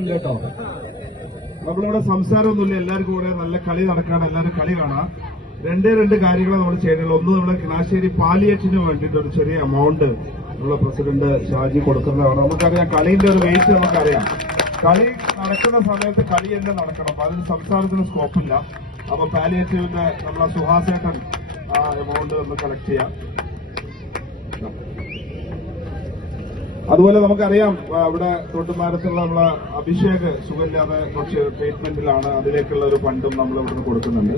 ഇല്ല കേട്ടോ. നമ്മളിവിടെ സംസാരമൊന്നുമില്ല, എല്ലാവർക്കും കൂടെ നല്ല കളി നടക്കാണ്, എല്ലാവരും കളി കാണാം. രണ്ട് കാര്യങ്ങൾ നമ്മൾ ചെയ്യുന്നുള്ളൂ. ഒന്ന്, നമ്മുടെ കിണാശ്ശേരി പാലിയേറ്റിന് വേണ്ടിയിട്ട് ഒരു ചെറിയ എമൗണ്ട് നമ്മളെ പ്രസിഡന്റ് ഷാജി കൊടുക്കുന്നതാണ്. നമുക്കറിയാം കളിന്റെ ഒരു വെയിറ്റ് നമുക്കറിയാം. കളി നടക്കുന്ന സമയത്ത് കളി തന്നെ നടക്കണം, അപ്പൊ അതിന് സംസാരത്തിന് സ്കോപ്പില്ല. അപ്പൊ പാലിയേറ്റീവിന്റെ നമ്മളെ സുഹാസേട്ടൻ ആ എമൗണ്ട് ഒന്ന് കളക്ട് ചെയ്യാം. അതുപോലെ നമുക്കറിയാം അവിടെ തൊട്ടുമാരത്തുള്ള നമ്മളെ അഭിഷേക് സുഖമില്ലാതെ കുറച്ച് ട്രീറ്റ്മെന്റിലാണ്, അതിലേക്കുള്ള ഒരു ഫണ്ടും നമ്മൾ ഇവിടുന്ന് കൊടുക്കുന്നുണ്ട്.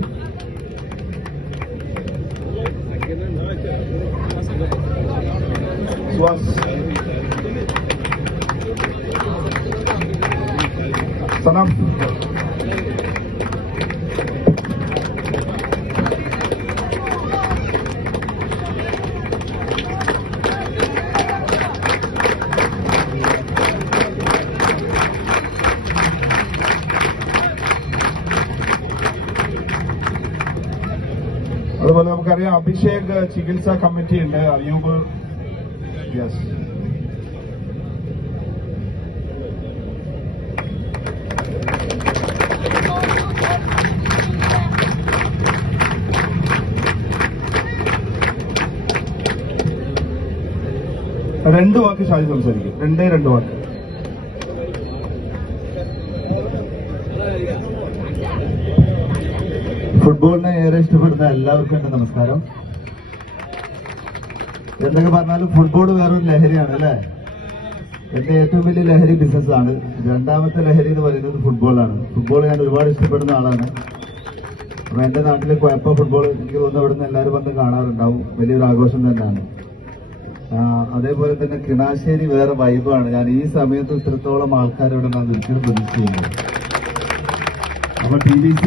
സനം അതുപോലെ നമുക്കറിയാം അഭിഷേക് ചികിത്സാ കമ്മിറ്റി ഉണ്ട്, അയ്യൂബ്. യെസ്, രണ്ട് വാക്ക് ഷാജി സംസാരിക്കും, രണ്ട് വാക്ക്. ഫുട്ബോളിനെ ഏറെ ഇഷ്ടപ്പെടുന്ന എല്ലാവർക്കും എന്റെ നമസ്കാരം. എന്തൊക്കെ പറഞ്ഞാലും ഫുട്ബോൾ വേറൊരു ലഹരിയാണ് അല്ലേ? എന്റെ ഏറ്റവും വലിയ ലഹരി ബിസിനസ്സാണ്. രണ്ടാമത്തെ ലഹരി എന്ന് പറയുന്നത് ഫുട്ബോളാണ്. ഫുട്ബോൾ ഞാൻ ഒരുപാട് ഇഷ്ടപ്പെടുന്ന ആളാണ്. അപ്പൊ എന്റെ നാട്ടിൽ കുഴപ്പം ഫുട്ബോൾ എനിക്ക് തോന്നുന്നു അവിടെ നിന്ന് എല്ലാവരും വന്ന് കാണാറുണ്ടാവും. വലിയൊരു ആഘോഷം തന്നെയാണ്. അതേപോലെ തന്നെ കിണാശ്ശേരി വേറെ വൈബാണ്. ഞാൻ ഈ സമയത്ത് ഇത്രത്തോളം ആൾക്കാരോട് ഞാൻ ഒരിക്കലും പ്രതീക്ഷിക്കുന്നത്. അപ്പൊ TVC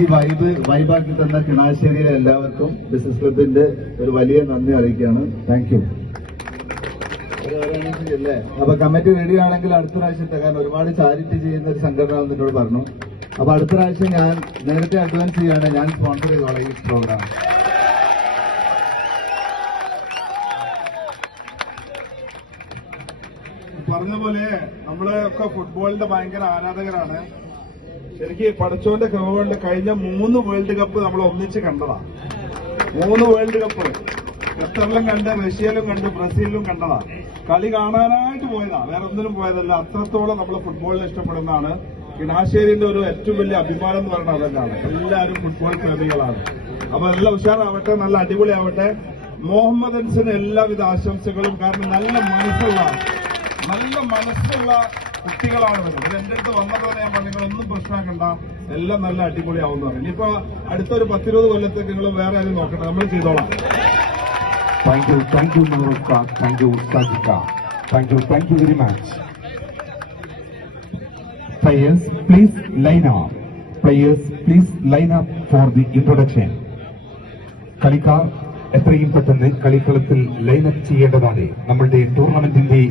വൈബാക്കി തന്ന കിണാശ്ശേരിയിലെ എല്ലാവർക്കും ബിസിനസ് ക്ലബിന്റെ ഒരു വലിയ നന്ദി അറിയിക്കുകയാണ്. Thank you. അല്ലേ? അപ്പൊ കമ്മിറ്റി റെഡി ആണെങ്കിൽ അടുത്ത പ്രാവശ്യത്തെ, കാരണം ഒരുപാട് ചാരിറ്റി ചെയ്യുന്ന ഒരു സംഘടന എന്നോട് പറഞ്ഞു. അപ്പൊ അടുത്ത പ്രാവശ്യം ഞാൻ നേരത്തെ അഡ്വാൻസ് ചെയ്യാണ്, ഞാൻ സ്പോൺസർ ചെയ്തോളാം ഈ പ്രോഗ്രാം. പറഞ്ഞ പോലെ നമ്മളൊക്കെ ഫുട്ബോളിന്റെ ഭയങ്കര ആരാധകരാണ്. ശരിക്ക് പഠിച്ചോന്റെ ക്രമമുണ്ട്. കഴിഞ്ഞ 3 വേൾഡ് കപ്പ് നമ്മൾ ഒന്നിച്ച് കണ്ടതാ. 3 വേൾഡ് കപ്പ് ഖത്തറിലും കണ്ട്, റഷ്യയിലും കണ്ട്, ബ്രസീലിലും കണ്ടതാ. കളി കാണാനായിട്ട് പോയതാ, വേറെ ഒന്നിനും പോയതല്ല. അത്രത്തോളം നമ്മൾ ഫുട്ബോളിനെ ഇഷ്ടപ്പെടുന്നതാണ്. കിണാശ്ശേരിന്റെ ഒരു ഏറ്റവും വലിയ അഭിമാനം എന്ന് പറയുന്നത് അതല്ലാണ്. എല്ലാവരും ഫുട്ബോൾ പ്രേമികളാണ്. അപ്പൊ എല്ലാം ഉഷാറാവട്ടെ, നല്ല അടിപൊളിയാവട്ടെ. മുഹമ്മദ് അൻസിന് എല്ലാവിധ ആശംസകളും. കാരണം നല്ല മനസ്സുള്ള കുട്ടികളാണ് വരുന്നത്. എന്റെ അടുത്ത് വന്നപ്പോൾ ഞാൻ പറഞ്ഞു, നിങ്ങളൊന്നും പ്രശ്നമാക്കണ്ട, എല്ലാം നല്ല അടിപൊളിയാവുമെന്ന് പറഞ്ഞു. ഇനിയിപ്പോ അടുത്തൊരു 10-20 കൊല്ലത്തേക്ക് നിങ്ങൾ വേറെ ആരും നോക്കട്ടെ, നമ്മൾ ചെയ്തോളാം. Thank you, Namaruka. Thank you, Sajika. Thank you very much. Players, please line up for the introduction. കളിക്കാർ എത്രയും പെട്ടെന്ന് കളിക്കളത്തിൽ ലൈനപ്പ് ചെയ്യേണ്ടതാണ്. നമ്മളുടെ ടൂർണമെന്റിന്റെ